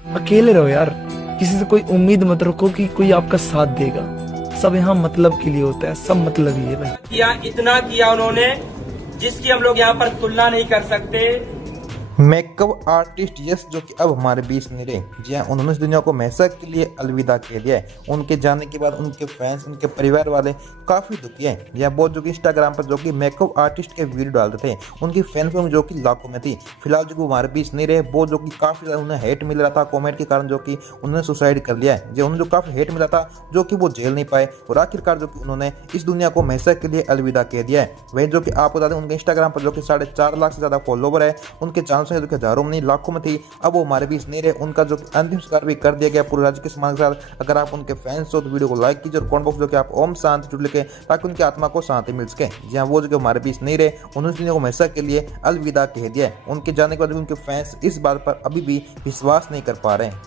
अकेले रहो यार, किसी से कोई उम्मीद मत रखो कि कोई आपका साथ देगा। सब यहाँ मतलब के लिए होता है, सब मतलब ही है भाई। किया इतना किया उन्होंने जिसकी हम लोग यहाँ पर तुलना नहीं कर सकते। मेकअप आर्टिस्ट यश जो कि अब हमारे बीच नहीं रहे। जी हाँ, उन्होंने इस दुनिया को हमेशा के लिए अलविदा कह दिया है। उनके जाने के बाद उनके फैंस, उनके परिवार वाले काफ़ी दुखी हैं। यह बहुत जो कि इंस्टाग्राम पर जो कि मेकअप आर्टिस्ट के वीडियो डालते थे, उनकी फैन फॉलोइंग जो कि लाखों में थी। फिलहाल जो कि हमारे बीच नहीं रहे, बहुत जो कि काफ़ी ज़्यादा उन्हें हेट मिल रहा था कॉमेंट के कारण, जो कि उन्होंने सुसाइड कर लिया है। जो उन्हें जो काफ़ी हेट मिला था, जो कि वो झेल नहीं पाए और आखिरकार जो कि उन्होंने इस दुनिया को हमेशा के लिए अलविदा कह दिया है। वही जो कि आपको बता दें, उनके इंस्टाग्राम पर जो कि 4.5 लाख से ज़्यादा फॉलोवर है। उनके चैनल से जो कि हजारों में लाखों में थी, अब वो हमारे बीच नहीं रहे। उनका जो अंतिम संस्कार भी कर दिया गया पूरे राज्य के सम्मान के साथ। अगर आप उनके फैंस हो तो वीडियो को लाइक कीजिए और कमेंट बॉक्स जो कि आप ओम शांति जुड़ लिखे, ताकि उनकी आत्मा को शांति मिल सके। जी हाँ, वो जो कि हमारे बीच नहीं रहे, उन्होंने दुनिया को हमेशा के लिए अलविदा कह दिया है। उनके जाने के बाद उनके फैंस इस बात पर अभी भी विश्वास नहीं कर पा रहे हैं।